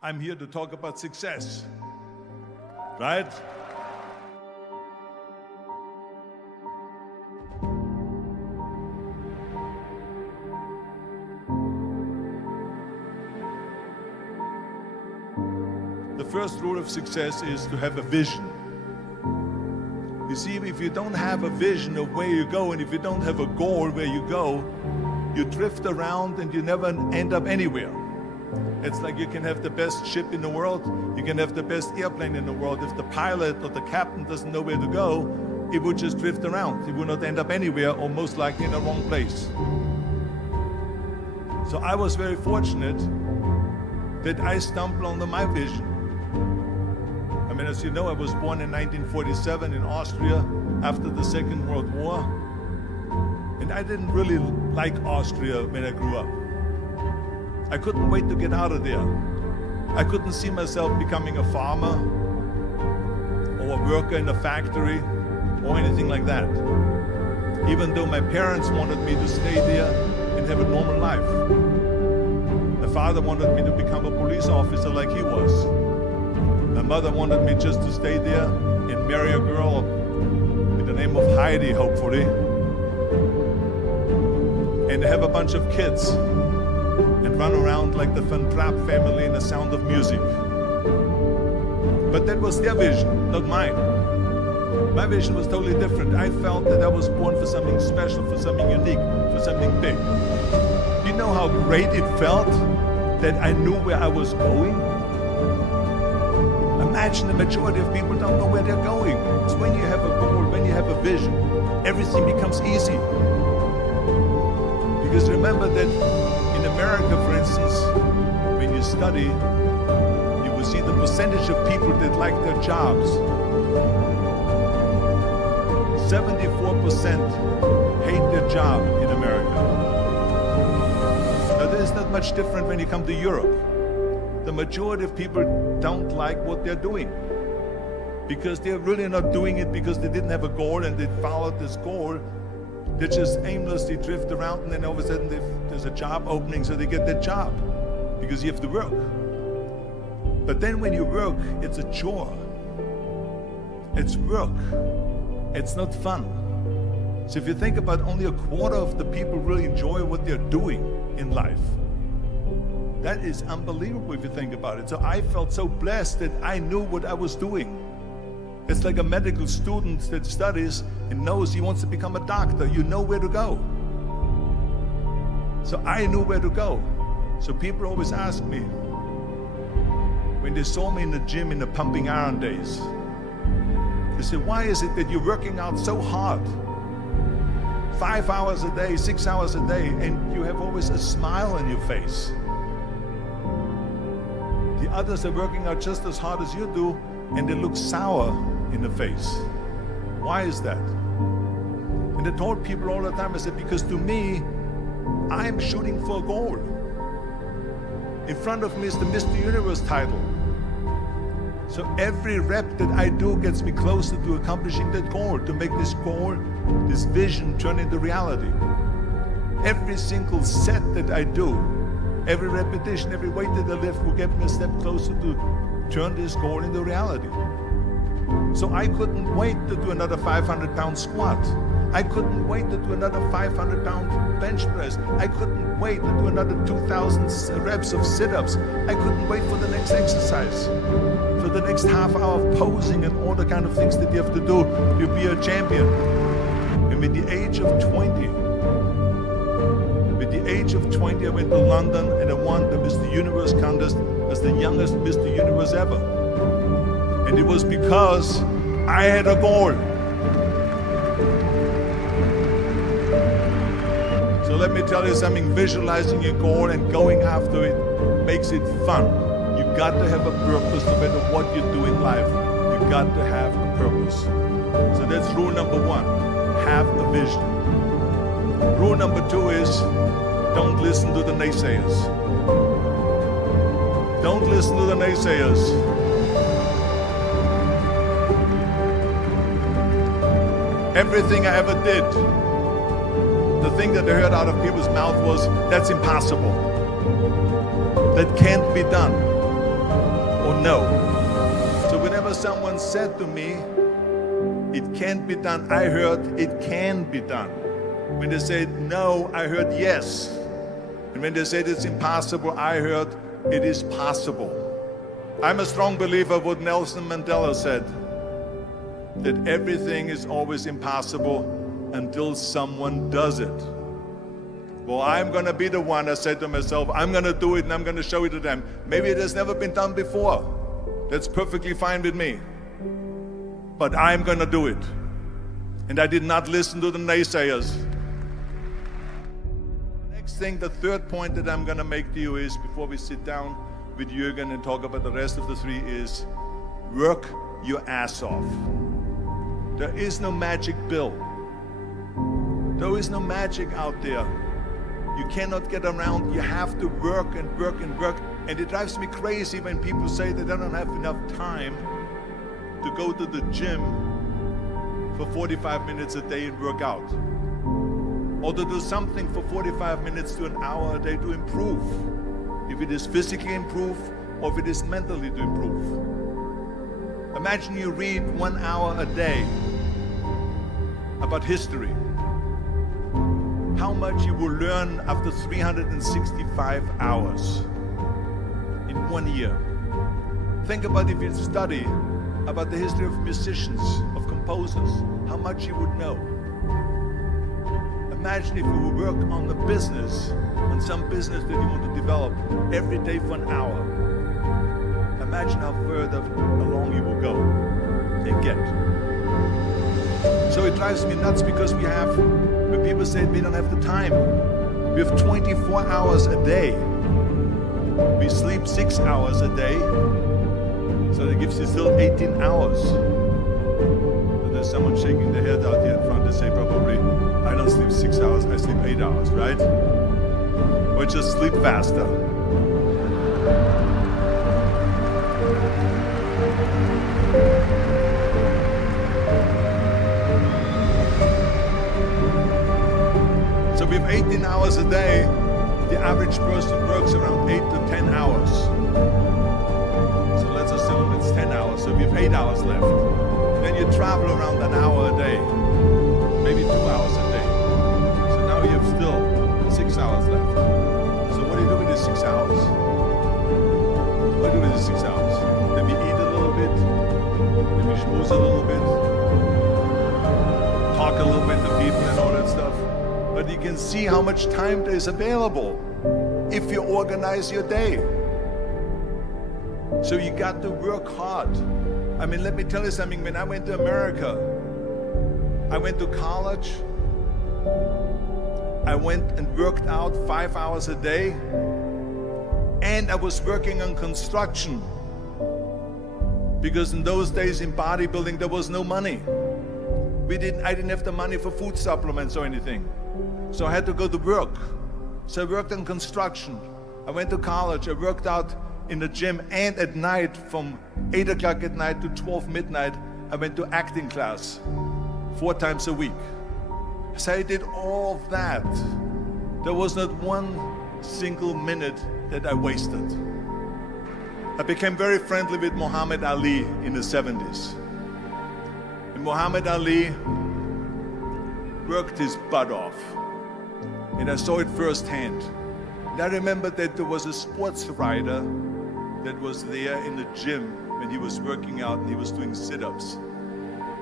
I'm here to talk about success, right? The first rule of success is to have a vision. You see, if you don't have a vision of where you go, and if you don't have a goal where you go, you drift around and you never end up anywhere. It's like you can have the best ship in the world, you can have the best airplane in the world. If the pilot or the captain doesn't know where to go, it would just drift around. It would not end up anywhere, or most likely in the wrong place. So I was very fortunate that I stumbled onto my vision. I mean, as you know, I was born in 1947 in Austria after the Second World War. And I didn't really like Austria when I grew up. I couldn't wait to get out of there. I couldn't see myself becoming a farmer or a worker in a factory or anything like that. Even though my parents wanted me to stay there and have a normal life. My father wanted me to become a police officer like he was. My mother wanted me just to stay there and marry a girl with the name of Heidi, hopefully, and have a bunch of kids and run around like the Van Trapp family in The Sound of Music. But that was their vision, not mine. My vision was totally different. I felt that I was born for something special, for something unique, for something big. You know how great it felt that I knew where I was going? Imagine the majority of people don't know where they're going. It's when you have a goal, when you have a vision, everything becomes easy. Because remember that in America, for instance, when you study, you will see the percentage of people that like their jobs. 74% hate their job in America. Now, that is not much different when you come to Europe. The majority of people don't like what they're doing because they're really not doing it because they didn't have a goal and they followed this goal. They just aimlessly drift around, and then all of a sudden there's a job opening, so they get that job because you have to work. But then when you work, it's a chore. It's work. It's not fun. So if you think about, only a quarter of the people really enjoy what they're doing in life. That is unbelievable if you think about it. So I felt so blessed that I knew what I was doing. It's like a medical student that studies and knows he wants to become a doctor. You know where to go. So I knew where to go. So people always ask me, when they saw me in the gym in the pumping iron days, they said, why is it that you're working out so hard? 5 hours a day, 6 hours a day, and you have always a smile on your face. The others are working out just as hard as you do, and they look sour in the face. Why is that? And I told people all the time, I said, because to me, I'm shooting for a goal. In front of me is the Mr. Universe title. So every rep that I do gets me closer to accomplishing that goal, to make this goal, this vision turn into reality. Every single set that I do, every repetition, every weight that I lift will get me a step closer to turn this goal into reality. So I couldn't wait to do another 500-pound squat. I couldn't wait to do another 500-pound bench press. I couldn't wait to do another 2,000 reps of sit-ups. I couldn't wait for the next exercise, for the next half hour of posing and all the kind of things that you have to do to be a champion. And with the age of 20, I went to London and I won the Mr. Universe contest as the youngest Mr. Universe ever. And it was because I had a goal. So let me tell you something, visualizing your goal and going after it makes it fun. You got to have a purpose no matter what you do in life. You got to have a purpose. So that's rule number one, have a vision. Rule number two is, don't listen to the naysayers. Don't listen to the naysayers. Everything I ever did, the thing that I heard out of people's mouth was, that's impossible. That can't be done. no. So whenever someone said to me, it can't be done, I heard, it can be done. When they said no, I heard yes. And when they said it's impossible, I heard it is possible. I'm a strong believer of what Nelson Mandela said, that everything is always impossible until someone does it. Well, I'm going to be the one, I said to myself, I'm going to do it and I'm going to show it to them. Maybe it has never been done before. That's perfectly fine with me. But I'm going to do it. And I did not listen to the naysayers. The next thing, the third point that I'm going to make to you is, before we sit down with Jürgen and talk about the rest of the three, is work your ass off. There is no magic pill. There is no magic out there. You cannot get around. You have to work and work and work. And it drives me crazy when people say that they don't have enough time to go to the gym for 45 minutes a day and work out. Or to do something for 45 minutes to an hour a day to improve. If it is physically improve or if it is mentally to improve. Imagine you read 1 hour a day about history. How much you will learn after 365 hours in 1 year. Think about if you study about the history of musicians, of composers, how much you would know. Imagine if you would work on the business, on some business that you want to develop every day for an hour. Imagine how further along you will go and get. So it drives me nuts because when people say we don't have the time, we have 24 hours a day. We sleep 6 hours a day, so that gives you still 18 hours. So there's someone shaking their head out here in front. They say probably, I don't sleep 6 hours, I sleep 8 hours, right? Or just sleep faster. So we have 18 hours a day. The average person works around 8 to 10 hours. So let's assume it's 10 hours, so we have 8 hours left. Then you travel around an hour a day, maybe 2 hours a day. So now you have still 6 hours left. So what do you do with these 6 hours? What do you do with these 6 hours? Then we eat a little bit, then we schmooze a little bit, talk a little bit to people and all that stuff. But you can see how much time there is available if you organize your day. So you got to work hard. I mean, let me tell you something. When I went to America, I went to college. I went and worked out 5 hours a day. And I was working on construction. Because in those days in bodybuilding, there was no money. I didn't have the money for food supplements or anything. So I had to go to work. So I worked on construction. I went to college. I worked out in the gym, and at night from 8 o'clock at night to 12 midnight, I went to acting class 4 times a week. So I did all of that. There was not one single minute that I wasted. I became very friendly with Muhammad Ali in the 70s. And Muhammad Ali worked his butt off. And I saw it firsthand. And I remember that there was a sports writer that was there in the gym when he was working out and he was doing sit-ups.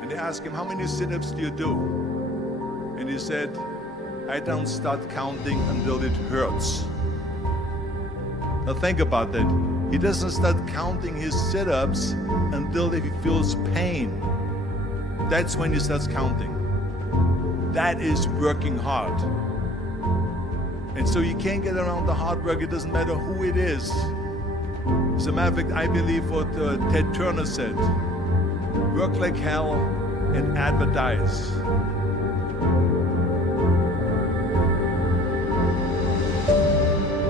And they asked him, how many sit-ups do you do? And he said, I don't start counting until it hurts. Now think about that. He doesn't start counting his sit-ups until he feels pain. That's when he starts counting. That is working hard. And so you can't get around the hard work. It doesn't matter who it is. As a matter of fact, I believe what Ted Turner said. Work like hell and advertise.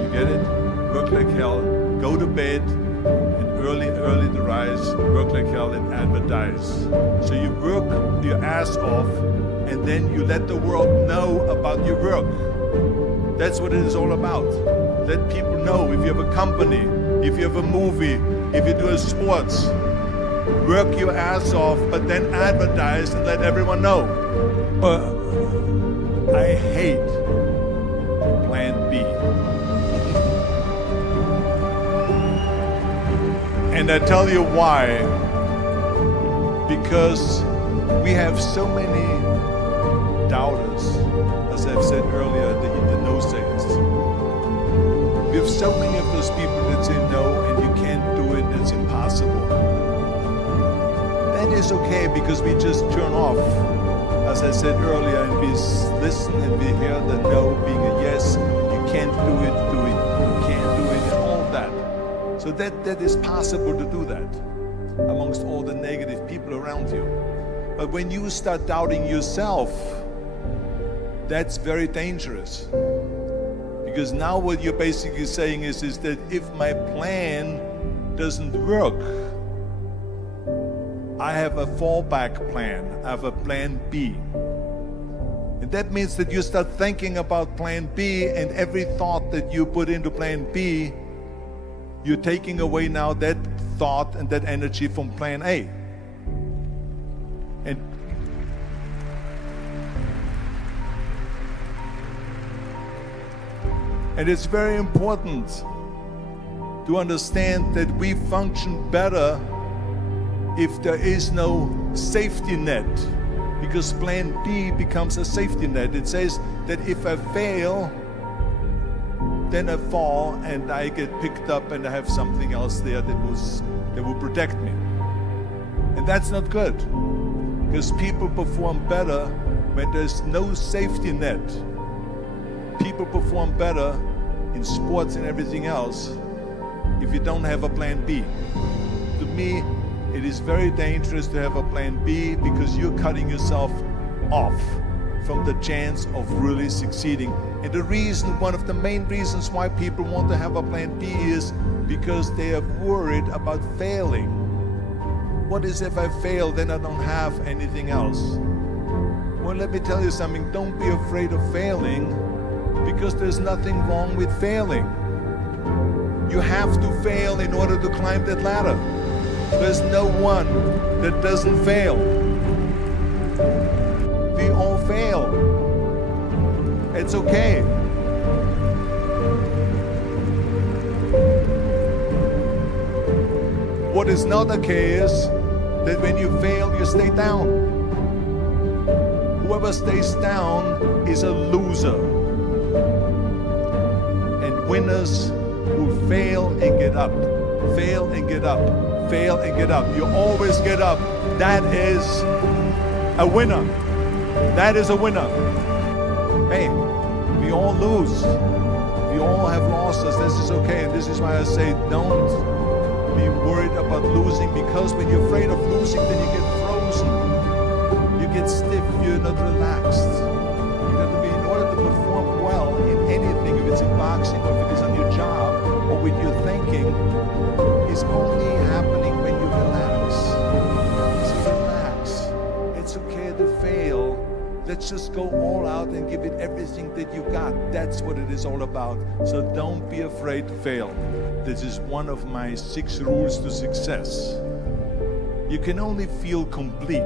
You get it? Work like hell, go to bed, and early to rise, work like hell and advertise. So you work your ass off, and then you let the world know about your work. That's what it is all about. Let people know. If you have a company, if you have a movie, If you do a sports, work your ass off, but then advertise and let everyone know. I hate plan B. And I tell you why. Because we have so many doubters, as I've said earlier, the no sayers. We have so many of those people that say no and you can't do it, it's impossible. That is okay because we just turn off, as I said earlier, and we listen and we hear the no being a yes. You can't do it, you can't do it, and all of that. So that is possible to do that amongst all the negative people around you. But when you start doubting yourself, that's very dangerous. Because now what you're basically saying is that if my plan doesn't work, I have a fallback plan. I have a plan B. And that means that you start thinking about plan B, and every thought that you put into plan B, you're taking away now that thought and that energy from plan A. And it's very important to understand that we function better if there is no safety net, because plan B becomes a safety net. It says that if I fail, then I fall and I get picked up and I have something else there that will protect me. And that's not good, because people perform better when there's no safety net. People perform better in sports and everything else if you don't have a plan B. To me, it is very dangerous to have a plan B, because you're cutting yourself off from the chance of really succeeding. And the reason, one of the main reasons why people want to have a plan B is because they are worried about failing. What is if I fail, then I don't have anything else? Well, let me tell you something, don't be afraid of failing, because there's nothing wrong with failing. You have to fail in order to climb that ladder. There's no one that doesn't fail. We all fail. It's okay. What is not okay is that when you fail, you stay down. Whoever stays down is a loser. And winners who fail and get up, fail and get up, fail and get up. You always get up. That is a winner. That is a winner. Hey, we all lose. We all have losses. This is okay. And this is why I say don't be worried about losing, because when you're afraid of losing, then you get frozen. You get stiff. You're not relaxed. You got to be, in order to perform well in anything, if it's in boxing or if it is on your job or with your thinking, is only happening when you relax. So relax. It's okay to fail. Let's just go all out and give it everything that you got. That's what it is all about. So don't be afraid to fail. This is one of my 6 rules to success. You can only feel complete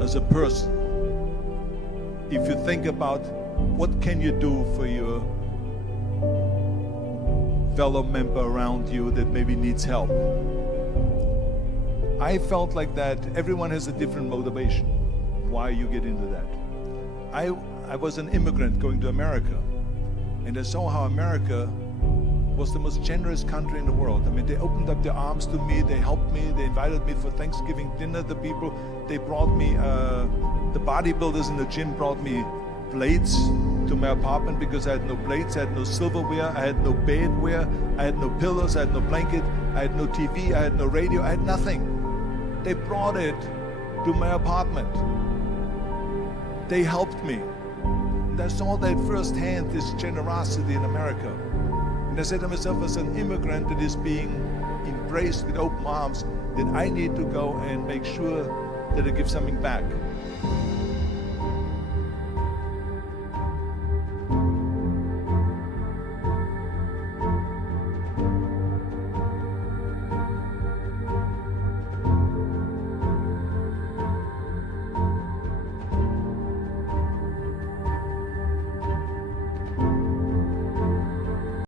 as a person if you think about what can you do for your fellow member around you that maybe needs help. I felt like that everyone has a different motivation why you get into that. I was an immigrant going to America, and I saw how America was the most generous country in the world. I mean, they opened up their arms to me, they helped me, they invited me for Thanksgiving dinner. The people, they brought me, the bodybuilders in the gym brought me plates to my apartment because I had no plates, I had no silverware, I had no bedware, I had no pillows, I had no blanket, I had no TV, I had no radio, I had nothing. They brought it to my apartment. They helped me. And I saw that firsthand, this generosity in America. And I said to myself, as an immigrant that is being embraced with open arms, that I need to go and make sure that I give something back.